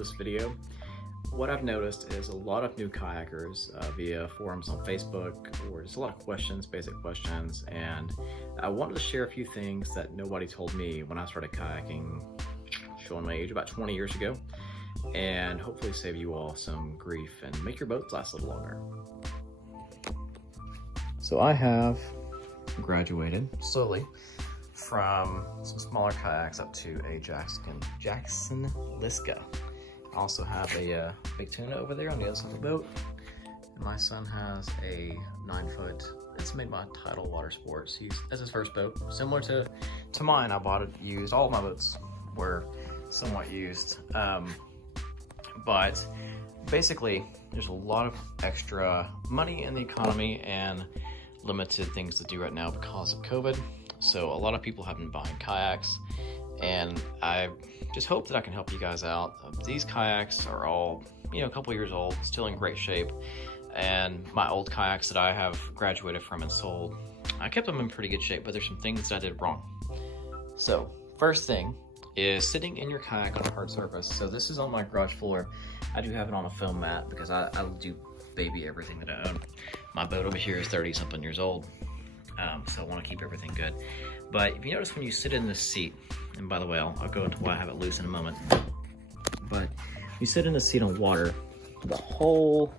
this video. What I've noticed is a lot of new kayakers via forums on Facebook, or just a lot of questions, basic questions, and I wanted to share a few things that nobody told me when I started kayaking, showing my age, about 20 years ago, and hopefully save you all some grief and make your boats last a little longer. So I have graduated slowly from some smaller kayaks up to a Jackson Liska. I also have a big tuna over there on the other side of the boat. And my son has a 9-foot, it's made by Untitled Watersports. That's his first boat. Similar to mine, I bought it used. All of my boats were somewhat used. But basically, there's a lot of extra money in the economy and limited things to do right now because of COVID. So a lot of people have been buying kayaks, and I just hope that I can help you guys out. These kayaks are all, a couple years old, still in great shape. And my old kayaks that I have graduated from and sold, I kept them in pretty good shape, but there's some things that I did wrong. So first thing is sitting in your kayak on a hard surface. So this is on my garage floor. I do have it on a foam mat because I do baby everything that I own. My boat over here is 30 something years old. So I want to keep everything good. But if you notice when you sit in this seat, and by the way, I'll go into why I have it loose in a moment. But you sit in the seat on water, the whole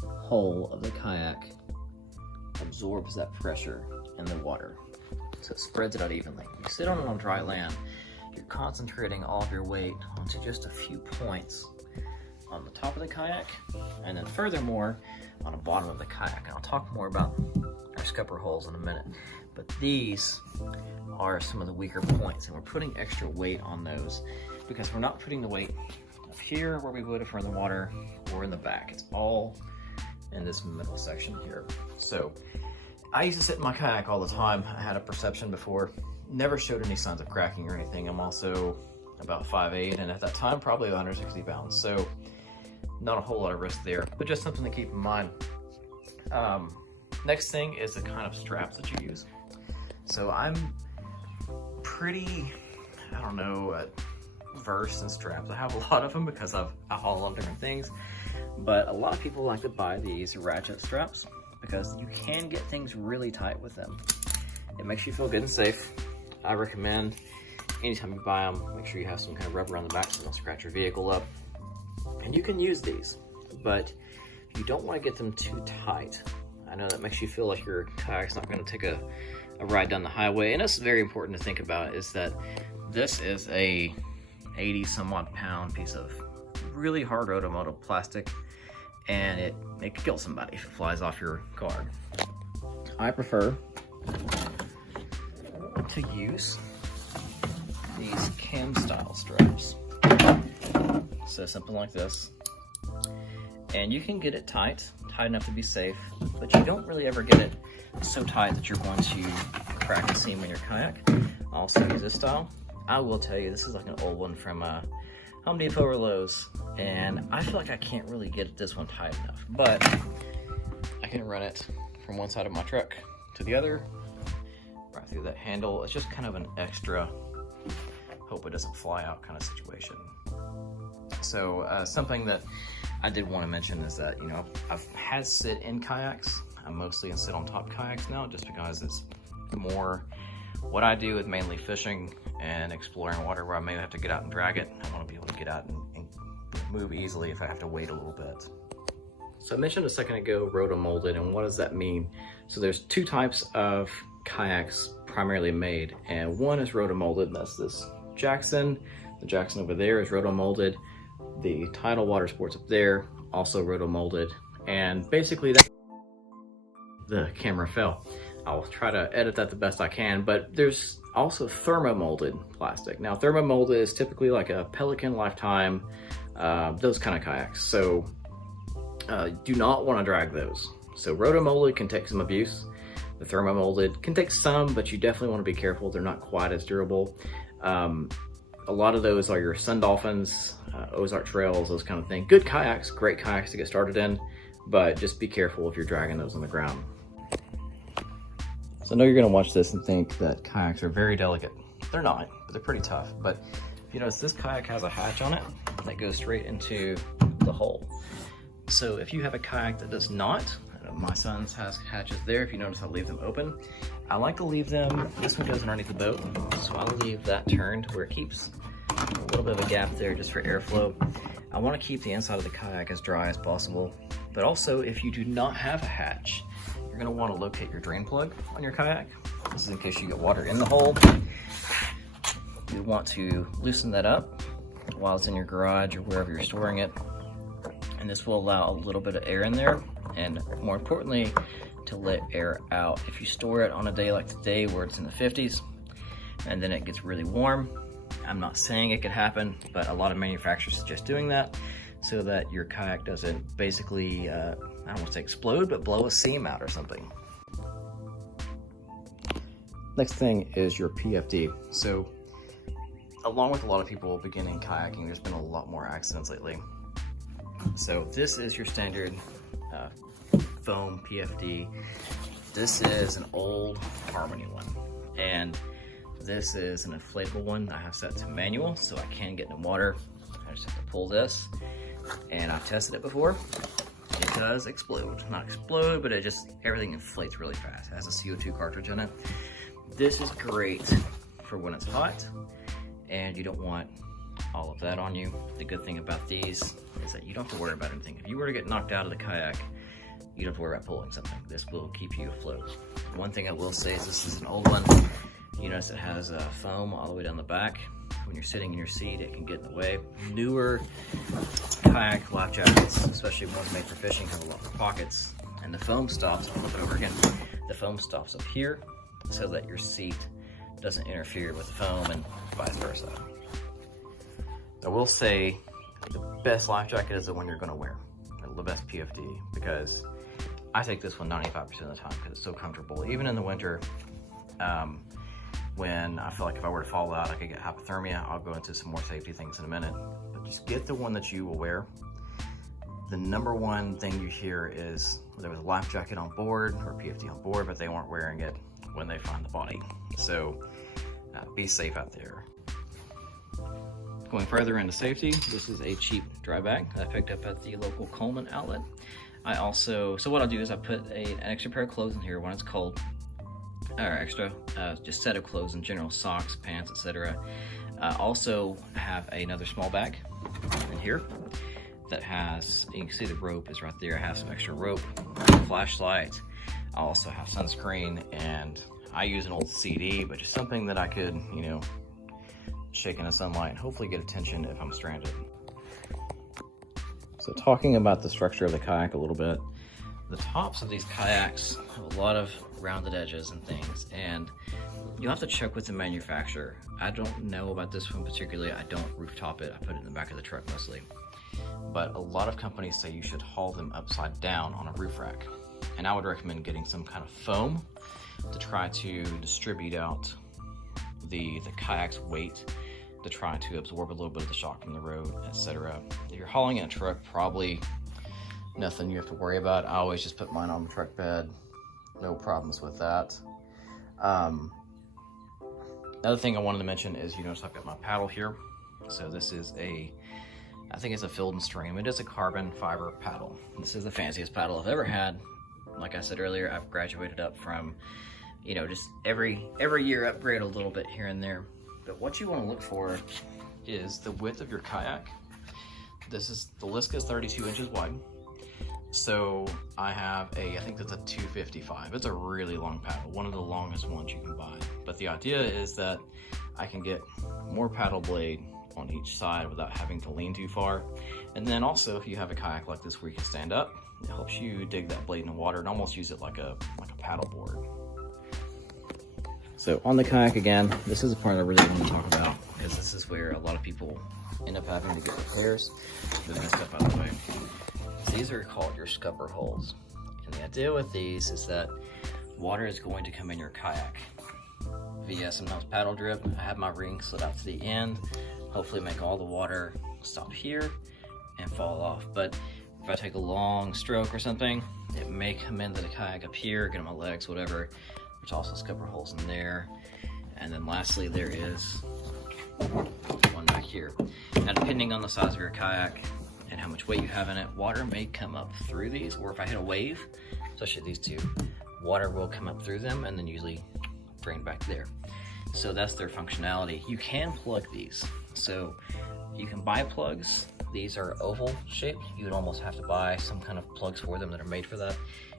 hull of the kayak absorbs that pressure in the water. So it spreads it out evenly. You sit on it on dry land, you're concentrating all of your weight onto just a few points on the top of the kayak, and then furthermore on the bottom of the kayak. And I'll talk more about our scupper holes in a minute, but these are some of the weaker points, and we're putting extra weight on those because we're not putting the weight up here where we would if we're in the water or in the back. It's all in this middle section here. So I used to sit in my kayak all the time. I had a perception before, never showed any signs of cracking or anything. I'm also about 5'8", and at that time probably 160 pounds, so not a whole lot of risk there, but just something to keep in mind. Next thing is the kind of straps that you use. So I'm pretty, versed in straps. I have a lot of them because I haul a lot of different things, but a lot of people like to buy these ratchet straps because you can get things really tight with them. It makes you feel good and safe. I recommend anytime you buy them, make sure you have some kind of rubber on the back so they don't scratch your vehicle up. And you can use these, but you don't want to get them too tight. I know that makes you feel like your kayak's not going to take a ride down the highway, and that's very important to think about, is that this is a 80 some odd pound piece of really hard automotive plastic, and it could kill somebody if it flies off your car. I prefer to use these cam style straps. So something like this, and you can get it tight enough to be safe, but you don't really ever get it so tight that you're going to crack a seam in your kayak. I also use this style. I will tell you, this is like an old one from Home Depot or Lowe's, and I feel like I can't really get this one tight enough, but I can run it from one side of my truck to the other, right through that handle. It's just kind of an extra, hope it doesn't fly out kind of situation. So something that I did want to mention is that, I've had sit in kayaks. I'm mostly in sit on top kayaks now, just because it's more what I do is mainly fishing and exploring water where I may have to get out and drag it. I want to be able to get out and move easily if I have to wait a little bit. So I mentioned a second ago roto-molded, and what does that mean? So there's two types of kayaks primarily made, and one is roto-molded, and that's this Jackson. The Jackson over there is roto-molded. The Tidal Water Sports up there, also roto-molded, and basically the camera fell. I'll try to edit that the best I can, but there's also thermo-molded plastic. Now, thermo-molded is typically like a Pelican, Lifetime, those kind of kayaks. So do not want to drag those. So roto-molded can take some abuse. The thermo-molded can take some, but you definitely want to be careful. They're not quite as durable. A lot of those are your Sun Dolphins, Ozark Trails, those kind of things. Good kayaks, great kayaks to get started in, but just be careful if you're dragging those on the ground. So I know you're gonna watch this and think that kayaks are very delicate. They're not, but they're pretty tough. But if You notice this kayak has a hatch on it that goes straight into the hull. So if you have a kayak that does not, my son's has hatches there. If you notice, I leave them open. I like to leave them, this one goes underneath the boat, so I'll leave that turned where it keeps a little bit of a gap there just for airflow. I want to keep the inside of the kayak as dry as possible, but also if you do not have a hatch, you're going to want to locate your drain plug on your kayak. This is in case you get water in the hole. You want to loosen that up while it's in your garage or wherever you're storing it, and this will allow a little bit of air in there, and more importantly, to let air out. If you store it on a day like today where it's in the 50s and then it gets really warm, I'm not saying it could happen, but a lot of manufacturers suggest doing that so that your kayak doesn't basically, I don't want to say explode, but blow a seam out or something. Next thing is your PFD. So along with a lot of people beginning kayaking, there's been a lot more accidents lately. So this is your standard foam PFD. This is an old Harmony one, and this is an inflatable one I have set to manual, so I can get in the water. I just have to pull this, and I've tested it before. It does explode. Not explode, but it just, everything inflates really fast. It has a CO2 cartridge in it. This is great for when it's hot, and you don't want all of that on you. The good thing about these is that you don't have to worry about anything. If you were to get knocked out of the kayak, you don't have to worry about pulling something. This will keep you afloat. One thing I will say is this is an old one. You notice it has foam all the way down the back. When you're sitting in your seat, it can get in the way. Newer kayak life jackets, especially ones made for fishing, have a lot more pockets. And the foam stops, I'll flip it over again. The foam stops up here so that your seat doesn't interfere with the foam and vice versa. I will say the best life jacket is the one you're gonna wear, the best PFD, because I take this one 95% of the time because it's so comfortable. Even in the winter, when I feel like if I were to fall out, I could get hypothermia. I'll go into some more safety things in a minute, but just get the one that you will wear. The number one thing you hear is there was a life jacket on board or PFD on board, but they weren't wearing it when they find the body. So be safe out there. Going further into safety, this is a cheap dry bag that I picked up at the local Coleman outlet. So what I'll do is I put an extra pair of clothes in here when it's cold, or extra, just set of clothes in general, socks, pants, etc. Also have another small bag in here that has, you can see the rope is right there. I have some extra rope, flashlight. I also have sunscreen, and I use an old CD, but just something that I could, you know, shake in the sunlight and hopefully get attention if I'm stranded. So talking about the structure of the kayak a little bit, the tops of these kayaks have a lot of rounded edges and things, and you'll have to check with the manufacturer. I don't know about this one particularly. I don't rooftop it. I put it in the back of the truck mostly. But a lot of companies say you should haul them upside down on a roof rack. And I would recommend getting some kind of foam to try to distribute out the kayak's weight, to try to absorb a little bit of the shock from the road, etc. If you're hauling in a truck, probably nothing you have to worry about. I always just put mine on the truck bed. No problems with that. Another thing I wanted to mention is, you notice I've got my paddle here. So this is I think it's a Field & Stream. It is a carbon fiber paddle. This is the fanciest paddle I've ever had. Like I said earlier, I've graduated up from, you know, just every year upgrade a little bit here and there. But what you want to look for is the width of your kayak. The Liska is 32 inches wide. So I have I think that's a 255. It's a really long paddle, one of the longest ones you can buy. But the idea is that I can get more paddle blade on each side without having to lean too far. And then also, if you have a kayak like this where you can stand up, it helps you dig that blade in the water and almost use it like a paddle board. So on the kayak again, this is the part I really want to talk about, because this is where a lot of people end up having to get repairs. Moving this stuff out of the way. These are called your scupper holes. And the idea with these is that water is going to come in your kayak via sometimes paddle drip. I have my ring slid out to the end, hopefully make all the water stop here and fall off. But if I take a long stroke or something, it may come into the kayak up here, get on my legs, whatever. There's also scupper holes in there. And then lastly, there is one back here. Now, depending on the size of your kayak and how much weight you have in it, water may come up through these, or if I hit a wave, especially these two, water will come up through them and then usually drain back there. So that's their functionality. You can plug these. So you can buy plugs. These are oval shaped. You would almost have to buy some kind of plugs for them that are made for that.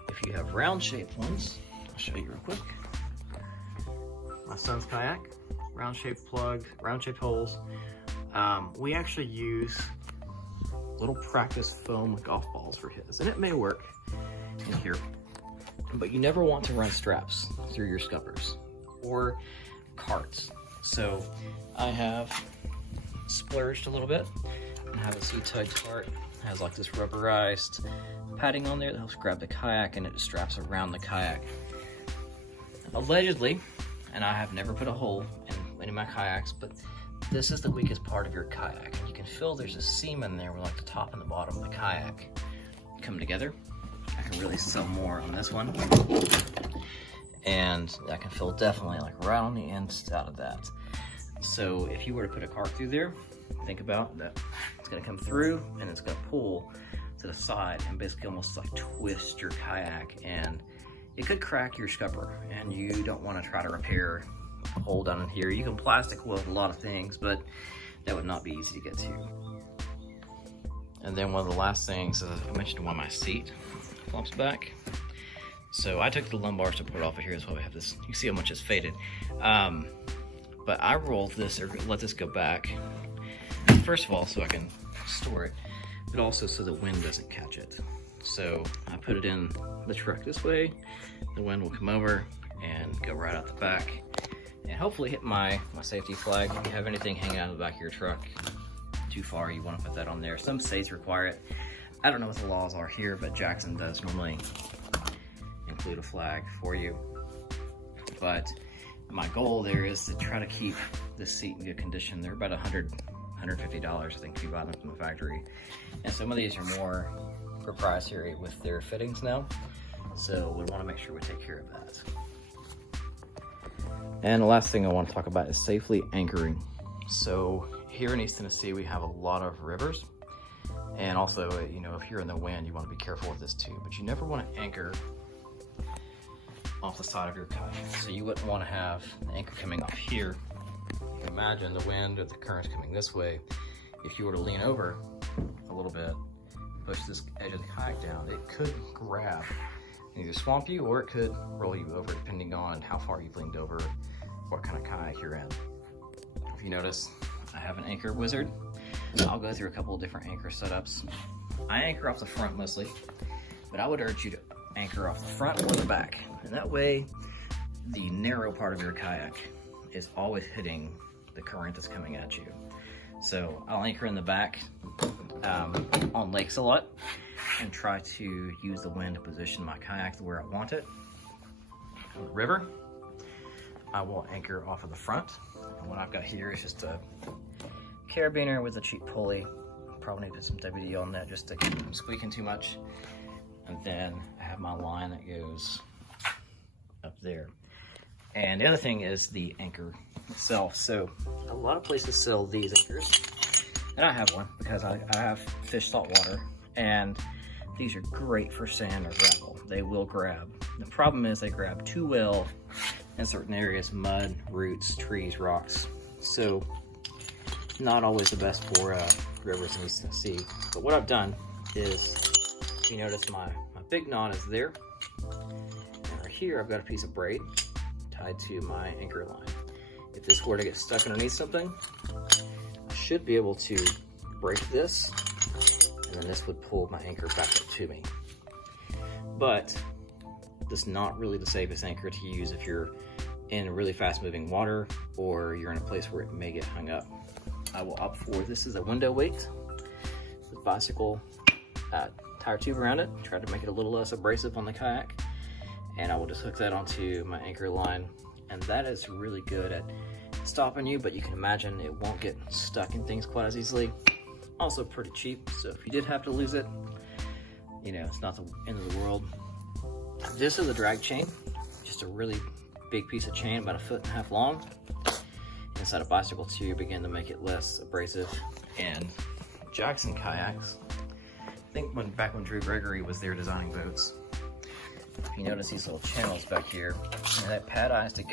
If you have round shaped ones, I'll show you real quick. My son's kayak, round shaped plug, round shaped holes. We actually use little practice foam golf balls for his, and it may work in here, but you never want to run straps through your scuppers or carts. So I have splurged a little bit and have a sea-tied cart. It has like this rubberized padding on there that helps grab the kayak, and it just straps around the kayak. Allegedly, and I have never put a hole in any of my kayaks, but this is the weakest part of your kayak. You can feel there's a seam in there where like the top and the bottom of the kayak come together. I can really sell more on this one. And I can feel definitely like right on the inside of that. So if you were to put a cart through there, think about that. It's gonna come through and it's gonna pull to the side and basically almost like twist your kayak, and it could crack your scupper, and you don't wanna try to repair a hole down in here. You can plastic weld a lot of things, but that would not be easy to get to. And then one of the last things, I mentioned why my seat flops back. So I took the lumbars to put it off of here. That's why we have this. You can see how much it's faded. But I rolled this, or let this go back. First of all, so I can store it, but also so the wind doesn't catch it. So I put it in the truck this way. The wind will come over and go right out the back, and hopefully hit my safety flag. If you have anything hanging out of the back of your truck too far, you want to put that on there. Some states require it. I don't know what the laws are here, but Jackson does normally include a flag for you. But my goal there is to try to keep this seat in good condition. They're about $150, I think, if you buy them from the factory. And some of these are more proprietary with their fittings now. So we want to make sure we take care of that. And the last thing I want to talk about is safely anchoring. So here in East Tennessee, we have a lot of rivers. And also, you know, if you're in the wind, you want to be careful with this too. But you never want to anchor off the side of your kayak. So you wouldn't want to have the anchor coming off here. You can imagine the wind or the currents coming this way. If you were to lean over a little bit, push this edge of the kayak down, it could grab and either swamp you, or it could roll you over, depending on how far you've leaned over, what kind of kayak you're in. If you notice, I have an anchor wizard. I'll go through a couple of different anchor setups. I anchor off the front mostly, but I would urge you to anchor off the front or the back. And that way, the narrow part of your kayak is always hitting the current that's coming at you. So I'll anchor in the back on lakes a lot and try to use the wind to position my kayak to where I want it. On the river, I will anchor off of the front. And what I've got here is just a carabiner with a cheap pulley. Probably need some WD on that just to keep it from squeaking too much. And then I have my line that goes up there. And the other thing is the anchor itself. So a lot of places sell these anchors, and I have one because I have fished saltwater, and these are great for sand or gravel. They will grab. The problem is they grab too well in certain areas: mud, roots, trees, rocks. So not always the best for rivers in East Tennessee. But what I've done is, you notice my big knot is there, and right here I've got a piece of braid tied to my anchor line. If this were to get stuck underneath something, I should be able to break this, and then this would pull my anchor back up to me. But this is not really the safest anchor to use if you're in really fast moving water, or you're in a place where it may get hung up. I will opt for, this is a window weight with bicycle tire tube around it. Try to make it a little less abrasive on the kayak, and I will just hook that onto my anchor line, and that is really good at stopping you, but you can imagine it won't get stuck in things quite as easily. Also pretty cheap, so if you did have to lose it, you know, it's not the end of the world. This is a drag chain, just a really big piece of chain, about 1.5 feet long. And inside a bicycle tube again to make it less abrasive. And Jackson Kayaks, I think back when Drew Gregory was there designing boats, if you notice these little channels back here, and that pad eyes to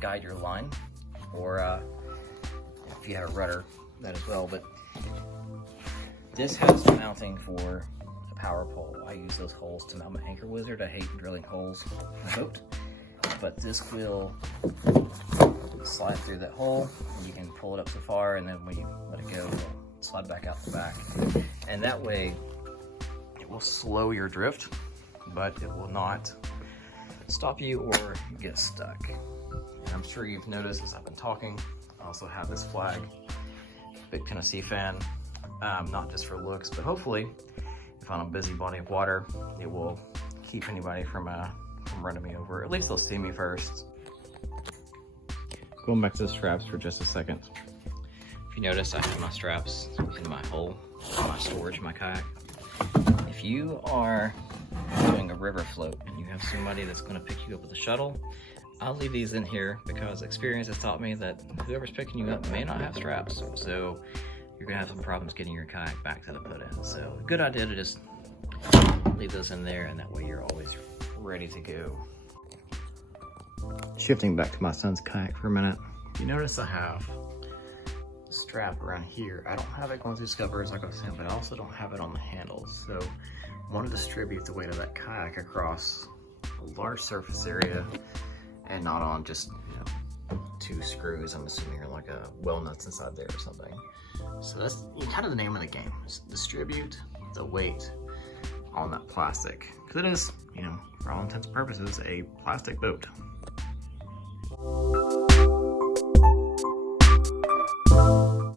guide your line, or if you had a rudder, that as well. But this has mounting for a power pole. I use those holes to mount my anchor wizard. I hate drilling holes in a boat, but this will slide through that hole, and you can pull it up so far, and then when you let it go, it'll slide back out the back. And that way, it will slow your drift, but it will not stop you or get stuck. And I'm sure you've noticed as I've been talking, I also have this flag, big Tennessee fan, not just for looks, but hopefully, if I'm on a busy body of water, it will keep anybody from running me over. At least they'll see me first. Going back to the straps for just a second. If you notice, I have my straps in my hole, my storage, my kayak. If you are doing a river float and you have somebody that's going to pick you up with a shuttle, I'll leave these in here because experience has taught me that whoever's picking you up may not have straps. So you're going to have some problems getting your kayak back to the put-in. So good idea to just leave those in there, and that way you're always ready to go. Shifting back to my son's kayak for a minute. You notice I have the strap around here. I don't have it going through scuppers like I was saying, but I also don't have it on the handles. So I want to distribute the weight of that kayak across a large surface area and not on just, you know, 2 screws, I'm assuming, or like a well nuts inside there or something. So that's kind of the name of the game, is distribute the weight on that plastic. Because it is, you know, for all intents and purposes, a plastic boat.